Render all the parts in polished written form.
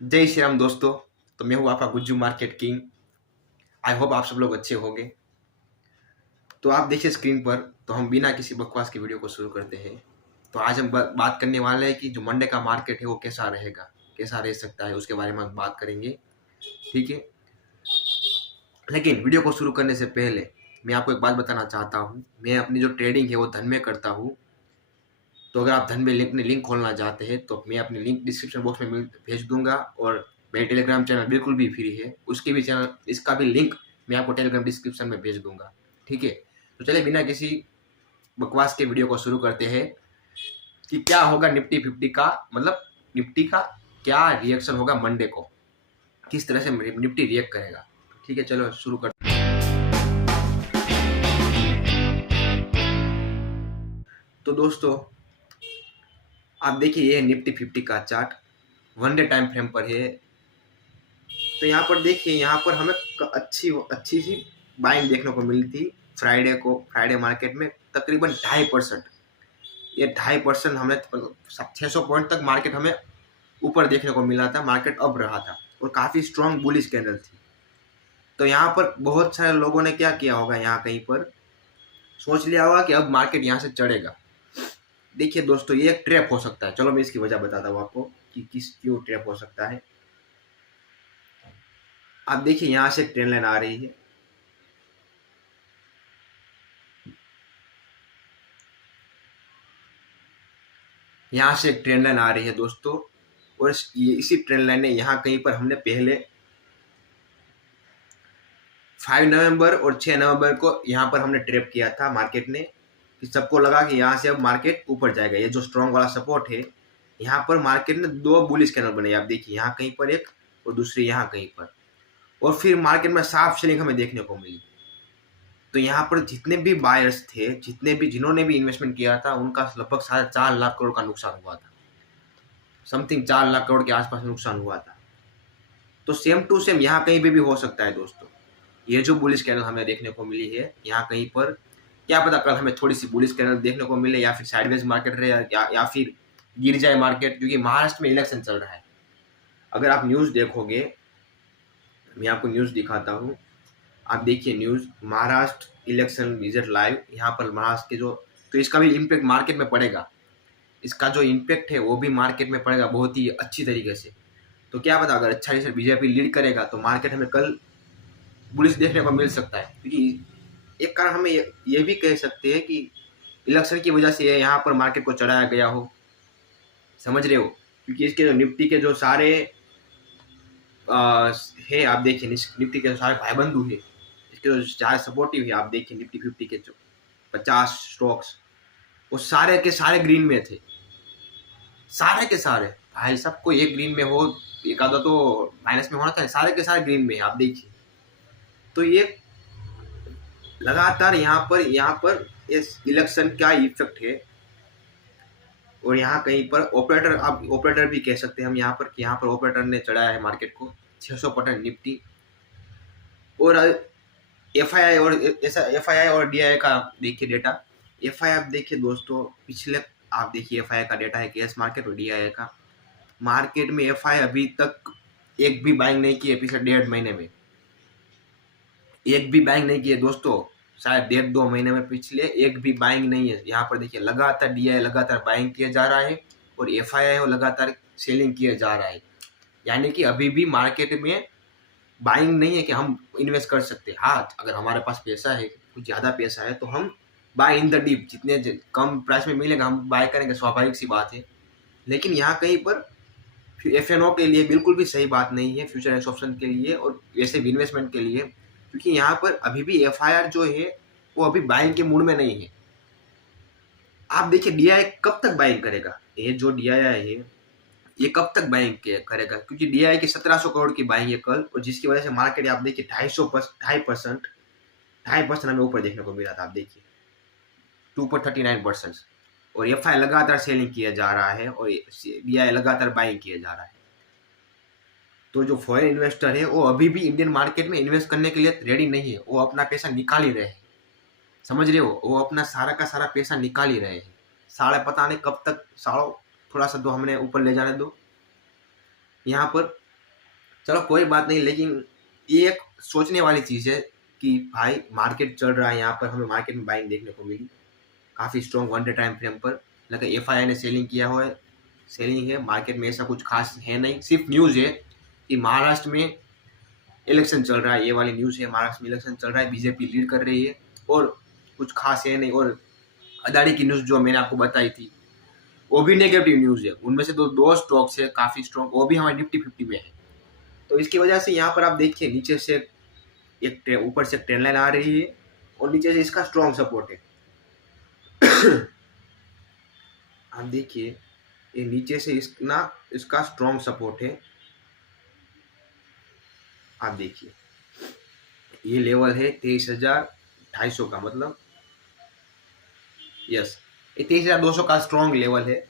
जय श्री राम दोस्तों। तो मैं हूँ आपका Gujju market king. I hope आप सब लोग अच्छे होंगे। तो आप देखिए स्क्रीन पर, तो हम बिना किसी बकवास की वीडियो को शुरू करते हैं। तो आज हम बात करने वाले हैं कि जो मंडे का मार्केट है वो कैसा रहेगा, कैसा रह सकता है, उसके बारे में हम बात करेंगे। ठीक है, लेकिन वीडियो को शुरू करने से पहले मैं आपको एक बात बताना चाहता हूँ। मैं अपनी जो ट्रेडिंग है वो धन में करता हूँ। तो अगर आप धन में अपनी लिंक खोलना चाहते हैं तो मैं अपनी लिंक डिस्क्रिप्शन बॉक्स में भेज दूंगा। और मेरे टेलीग्राम चैनल बिल्कुल भी फ्री है, उसके भी चैनल, इसका भी लिंक मैं आपको टेलीग्राम डिस्क्रिप्शन में भेज दूंगा। ठीक है, तो चलिए बिना किसी बकवास के वीडियो को शुरू करते हैं कि क्या होगा निफ्टी 50 का, मतलब निफ्टी का क्या रिएक्शन होगा मंडे को, किस तरह से निफ्टी रिएक्ट करेगा। ठीक है, चलो शुरू कर। तो दोस्तों आप देखिए, ये निफ्टी 50 का chart one day time frame पर है। तो यहाँ पर देखिए, यहाँ पर हमें अच्छी अच्छी सी बाइंग देखने को मिली थी फ्राइडे मार्केट में तकरीबन 2.5%। ये 2.5% हमें 600 पॉइंट तक मार्केट हमें ऊपर देखने को मिला था। मार्केट अप रहा था और काफ़ी स्ट्रॉन्ग बुलिश कैंडल थी। तो यहाँ पर बहुत सारे लोगों ने क्या किया होगा, यहाँ कहीं पर सोच लिया होगा कि अब मार्केट यहाँ से चढ़ेगा। देखिए दोस्तों, ये एक ट्रैप हो सकता है। चलो मैं इसकी वजह बताता हूँ आपको कि क्यों ट्रैप हो सकता है। आप देखिए, यहाँ से एक ट्रेंड लाइन आ रही है। यहाँ से एक ट्रेंड लाइन आ रही है दोस्तों, और इसी ट्रेंड लाइन ने यहाँ कहीं पर हमने पहले 5 नवंबर और 6 नवंबर को यहाँ पर हमने ट्रैप किया था मार्केट ने, कि सबको लगा कि यहाँ से अब मार्केट ऊपर जाएगा। ये जो स्ट्रॉन्ग वाला सपोर्ट है, यहाँ पर मार्केट ने 2 बुलिश कैंडल बने। आप देखिए, यहाँ कहीं पर एक और दूसरी यहाँ कहीं पर, और फिर मार्केट में साफ सेलिंग हमें देखने को मिली। तो यहाँ पर जितने भी बायर्स थे, जिन्होंने भी इन्वेस्टमेंट किया था, उनका लगभग 4.5 लाख करोड़ का नुकसान हुआ था। समथिंग 4 लाख करोड़ के आसपास नुकसान हुआ था। तो सेम टू सेम यहाँ कहीं पे भी हो सकता है दोस्तों। ये जो बुलिश कैंडल हमें देखने को मिली है, यहाँ कहीं पर क्या पता कल हमें थोड़ी सी बुलिश कैंडल देखने को मिले, या फिर साइडवेज मार्केट रहे, या फिर गिर जाए मार्केट, क्योंकि महाराष्ट्र में इलेक्शन चल रहा है। अगर आप न्यूज़ देखोगे, मैं आपको न्यूज़ दिखाता हूँ। आप देखिए news, Maharashtra election visit live. यहाँ पर महाराष्ट्र के जो, तो इसका भी इम्पैक्ट मार्केट में पड़ेगा। इसका जो इम्पैक्ट है वो भी मार्केट में पड़ेगा बहुत ही अच्छी तरीके से। तो क्या पता अगर अच्छा से बीजेपी लीड करेगा तो मार्केट हमें कल बुलिश देखने को मिल सकता है। क्योंकि एक कारण हमें ये भी कह सकते हैं कि इलेक्शन की वजह से यहाँ पर मार्केट को चढ़ाया गया हो। समझ रहे हो? क्योंकि इसके जो निफ्टी के जो सारे है, आप देखिए निफ्टी के जो सारे भाईबंधु है, इसके जो सारे सपोर्टिव है, आप देखिए निफ्टी 50 के जो 50 स्टॉक्स, वो सारे के सारे ग्रीन में थे। सारे के सारे भाई, सबको एक ग्रीन में हो, एक आधा तो माइनस में होना चाहिए, सारे के सारे ग्रीन में है। आप देखिए, तो ये लगातार यहाँ पर इस इलेक्शन का इफेक्ट है। और यहाँ कहीं पर ऑपरेटर, आप ऑपरेटर भी कह सकते हैं हम यहाँ पर, कि यहाँ पर ऑपरेटर ने चढ़ाया है मार्केट को 600% निफ्टी। और एफआईआई और डीआई का देखिए डेटा। एफआईआई आप देखिए दोस्तों, पिछले आप देखिए एफआईआई का डेटा है कैश मार्केट, और डीआई का मार्केट में एफआईआई अभी तक एक भी बाइंग नहीं की है। पिछले 1.5 महीने में एक भी बाइंग नहीं की है दोस्तों, शायद 1.5-2 महीने में पिछले एक भी बाइंग नहीं है। यहाँ पर देखिए लगातार डीआई लगातार बाइंग किया जा रहा है, और एफआईआई लगातार सेलिंग किया जा रहा है। यानी कि अभी भी मार्केट में बाइंग नहीं है कि हम इन्वेस्ट कर सकते। हाँ, अगर हमारे पास पैसा है, कुछ ज़्यादा पैसा है, तो हम बाय इन द डीप, जितने कम प्राइस में मिलेगा हम बाय करेंगे, स्वाभाविक सी बात है। लेकिन यहाँ कहीं पर एफएनओ के लिए बिल्कुल भी सही बात नहीं है, फ्यूचर एंड ऑप्शन के लिए और वैसे भी इन्वेस्टमेंट के लिए। क्योंकि यहाँ पर अभी भी एफआईआर जो है वो अभी बाइंग के मूड में नहीं है। आप देखिए डीआई कब तक बाइंग करेगा, ये जो डीआई है ये कब तक बाइंग करेगा, क्योंकि डीआई की 1700 करोड़ की बाइंग है कल, और जिसकी वजह से मार्केट आप देखिए 2.5% हमें ऊपर देखने को मिला था। आप देखिए 2.39%, और एफआई लगातार सेलिंग किया जा रहा है और डीआई लगातार बाइंग किया जा रहा है। तो जो फॉरेन इन्वेस्टर है वो अभी भी इंडियन मार्केट में इन्वेस्ट करने के लिए रेडी नहीं है, वो अपना पैसा निकाल ही रहे हैं। समझ रहे हो? वो अपना सारा का सारा पैसा निकाल ही रहे हैं। साढ़े पता नहीं कब तक, साढ़ो थोड़ा सा दो हमने ऊपर ले जाने दो। यहाँ पर चलो कोई बात नहीं, लेकिन ये एक सोचने वाली चीज़ है कि भाई मार्केट चल रहा है, यहाँ पर हमें मार्केट में बाइंग देखने को मिली काफ़ी स्ट्रॉन्ग 1 डे टाइम फ्रेम पर। लगा एफआईआई ने सेलिंग किया हुआ है, सेलिंग है। मार्केट में ऐसा कुछ खास है नहीं, सिर्फ न्यूज़ है कि महाराष्ट्र में इलेक्शन चल रहा है। ये वाली न्यूज़ है, महाराष्ट्र में इलेक्शन चल रहा है, बीजेपी लीड कर रही है और कुछ खास है नहीं। और अदानी की न्यूज़ जो मैंने आपको बताई थी वो भी नेगेटिव न्यूज़ है। उनमें से दो स्टॉक्स है काफ़ी स्ट्रॉन्ग, वो भी हमारे निफ्टी 50 में है। तो इसकी वजह से यहाँ पर आप देखिए नीचे से एक ऊपर से ट्रेंड लाइन आ रही है और नीचे से इसका स्ट्रॉन्ग सपोर्ट है। आप देखिए ये नीचे से इसका स्ट्रॉन्ग सपोर्ट है। आप देखिए ये लेवल है 23,250 का, मतलब यस ये 23,200 का स्ट्रॉन्ग लेवल है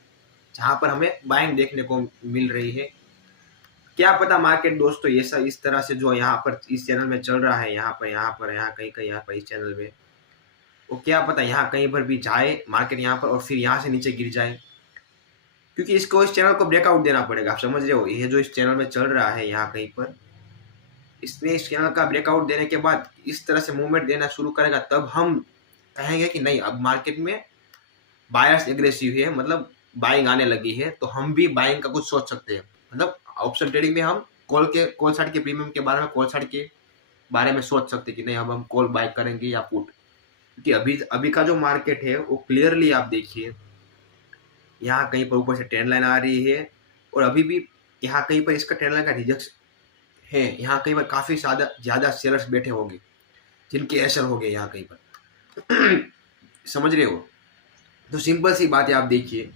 जहां पर हमें बाइंग देखने को मिल रही है। क्या पता मार्केट दोस्तों ऐसा इस तरह से जो यहाँ पर इस चैनल में चल रहा है, यहाँ कहीं यहाँ पर इस चैनल में, वो क्या पता यहाँ कहीं पर भी जाए मार्केट यहाँ पर और फिर यहाँ से नीचे गिर जाए, क्योंकि इसको इस चैनल को ब्रेकआउट देना पड़ेगा। आप समझ रहे हो, ये जो इस चैनल में चल रहा है यहाँ कहीं पर, इसने इस चैनल का ब्रेकआउट देने के बाद इस तरह से मूवमेंट देना शुरू करेगा, तब हम कहेंगे कि नहीं अब मार्केट में बायर्स एग्रेसिव है, मतलब बाइंग आने लगी है, तो हम भी बाइंग का कुछ सोच सकते हैं। मतलब ऑप्शन ट्रेडिंग में हम कॉल साइड के प्रीमियम के बारे में, कॉल साइड के बारे में सोच सकते हैं कि नहीं अब हम कॉल बाय करेंगे या पुट। क्योंकि अभी का जो मार्केट है वो क्लियरली आप देखिए यहाँ कहीं पर ऊपर से ट्रेंड लाइन आ रही है और अभी भी यहाँ कहीं पर इसका ट्रेंड लाइन का रिजेक्शन है। यहाँ कहीं पर काफ़ी ज़्यादा सेलर्स बैठे होंगे जिनके एसर हो गए यहाँ कहीं पर। समझ रहे हो, तो सिंपल सी बात है। आप देखिए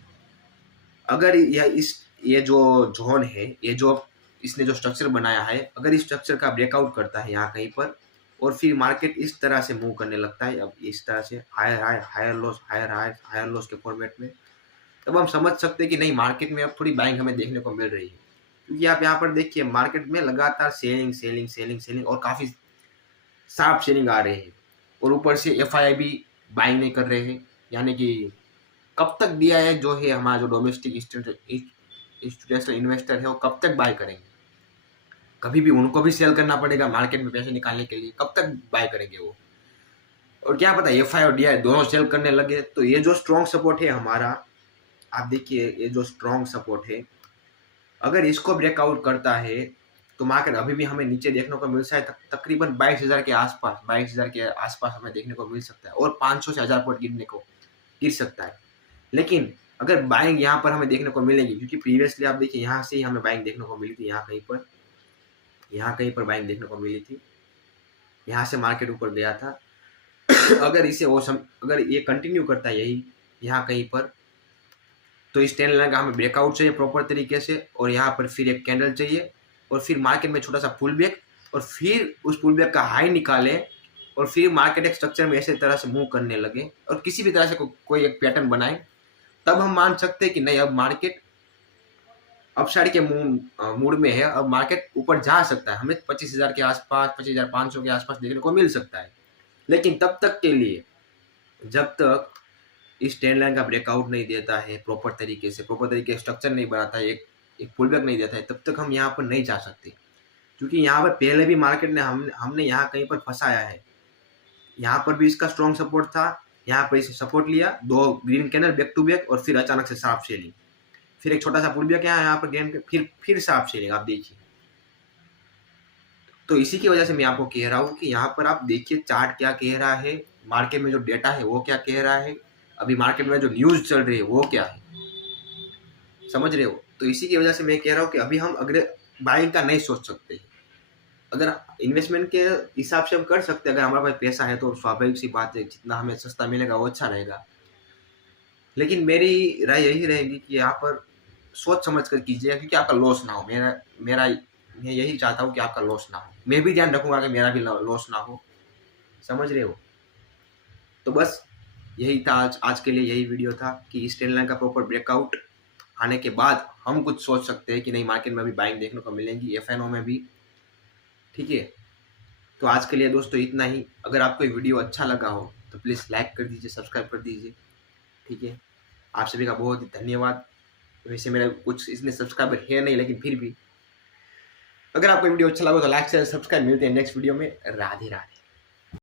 अगर ये जो जोन है, ये जो इसने जो स्ट्रक्चर बनाया है, अगर इस स्ट्रक्चर का ब्रेकआउट करता है यहाँ कहीं पर और फिर मार्केट इस तरह से मूव करने लगता है, अब इस तरह से हायर हाई हायर लॉस के फॉर्मेट में, तब हम समझ सकते हैं कि नहीं मार्केट में अब थोड़ी बाइंग हमें देखने को मिल रही है। क्योंकि आप यहाँ पर देखिए मार्केट में लगातार सेलिंग और काफ़ी शार्प सेलिंग आ रही है और ऊपर से एफआईआई भी बाइंग नहीं कर रहे हैं। यानी कि कब तक दिया है जो है हमारा जो डोमेस्टिक इंस्टीट्यूशनल इन्वेस्टर है वो कब तक बाय करेंगे? कभी भी उनको भी सेल करना पड़ेगा मार्केट में पैसे निकालने के लिए, कब तक बाय करेंगे वो? और क्या पता एफआईआई और डीआई दोनों सेल करने लगे, तो ये जो स्ट्रॉन्ग सपोर्ट है हमारा, आप देखिए ये जो स्ट्रॉन्ग सपोर्ट है अगर इसको ब्रेकआउट करता है तो मार्केट अभी भी हमें नीचे देखने को मिल सकता है, तकरीबन 22,000 के आसपास हमें देखने को मिल सकता है और 500 से 1000 पॉइंट गिर सकता है। लेकिन अगर बाइंग यहाँ पर हमें देखने को मिलेगी, क्योंकि प्रीवियसली आप देखिए यहाँ से ही हमें बाइंग देखने को मिली थी, यहाँ कहीं पर बाइंग देखने को मिली थी, यहाँ से मार्केट ऊपर गया था। अगर अगर ये कंटिन्यू करता है यही यहाँ कहीं पर, तो इस ट्रेंड लाइन का हमें ब्रेकआउट चाहिए प्रॉपर तरीके से और यहाँ पर फिर एक कैंडल चाहिए और फिर मार्केट में छोटा सा पुल बैक और फिर उस पुल बैक का हाई निकाले और फिर मार्केट एक स्ट्रक्चर में ऐसे तरह से मूव करने लगे और किसी भी तरह से कोई एक पैटर्न बनाए, तब हम मान सकते हैं कि नहीं अब मार्केट अपसाइड के मूड में है, अब मार्केट ऊपर जा सकता है, हमें 25,000 के आसपास 25,500 के आसपास देखने को मिल सकता है। लेकिन तब तक के लिए जब तक इस ट्रेंड लाइन का ब्रेकआउट नहीं देता है प्रॉपर तरीके से स्ट्रक्चर नहीं बनाता है, एक पुल बैक नहीं देता है, तब तक हम यहाँ पर नहीं जा सकते। क्योंकि यहाँ पर पहले भी मार्केट ने हमने यहाँ कहीं पर फंसाया है। यहाँ पर भी इसका स्ट्रॉन्ग सपोर्ट था, यहाँ पर इसे सपोर्ट लिया, 2 green candle back to back और फिर अचानक से शार्प सेलिंग, फिर एक छोटा सा पुल बैक यहाँ पर ग्रीन, फिर शार्प सेलिंग। आप देखिए, तो इसी की वजह से मैं आपको कह रहा हूँ कि यहाँ पर आप देखिए चार्ट क्या कह रहा है, मार्केट में जो डेटा है वो क्या कह रहा है, अभी मार्केट में जो न्यूज़ चल रही है वो क्या है। समझ रहे हो, तो इसी की वजह से मैं कह रहा हूँ कि अभी हम अगर बाइंग का नहीं सोच सकते। अगर इन्वेस्टमेंट के हिसाब से हम कर सकते हैं, अगर हमारे पास पैसा है तो स्वाभाविक सी बात है जितना हमें सस्ता मिलेगा वो अच्छा रहेगा। लेकिन मेरी राय यही रहेगी कि यहाँ पर सोच समझ कर कीजिएगा, क्योंकि आपका लॉस ना हो। मैं यही चाहता हूँ कि आपका लॉस ना हो, मैं भी ध्यान रखूंगा कि मेरा भी लॉस ना हो। समझ रहे हो, तो बस यही था आज के लिए यही वीडियो था कि इस ट्रेंड लाइन का प्रॉपर ब्रेकआउट आने के बाद हम कुछ सोच सकते हैं कि नहीं मार्केट में अभी बाइंग देखने को मिलेंगी, एफएनओ में भी। ठीक है, तो आज के लिए दोस्तों इतना ही। अगर आपको ये वीडियो अच्छा लगा हो तो प्लीज़ लाइक कर दीजिए, सब्सक्राइब कर दीजिए। ठीक है, आप सभी का बहुत ही धन्यवाद। वैसे मेरा कुछ इसमें सब्सक्राइबर है नहीं, लेकिन फिर भी अगर आपको वीडियो अच्छा लगा तो लाइक शेयर सब्सक्राइब। मिलते हैं नेक्स्ट वीडियो में। राधे राधे।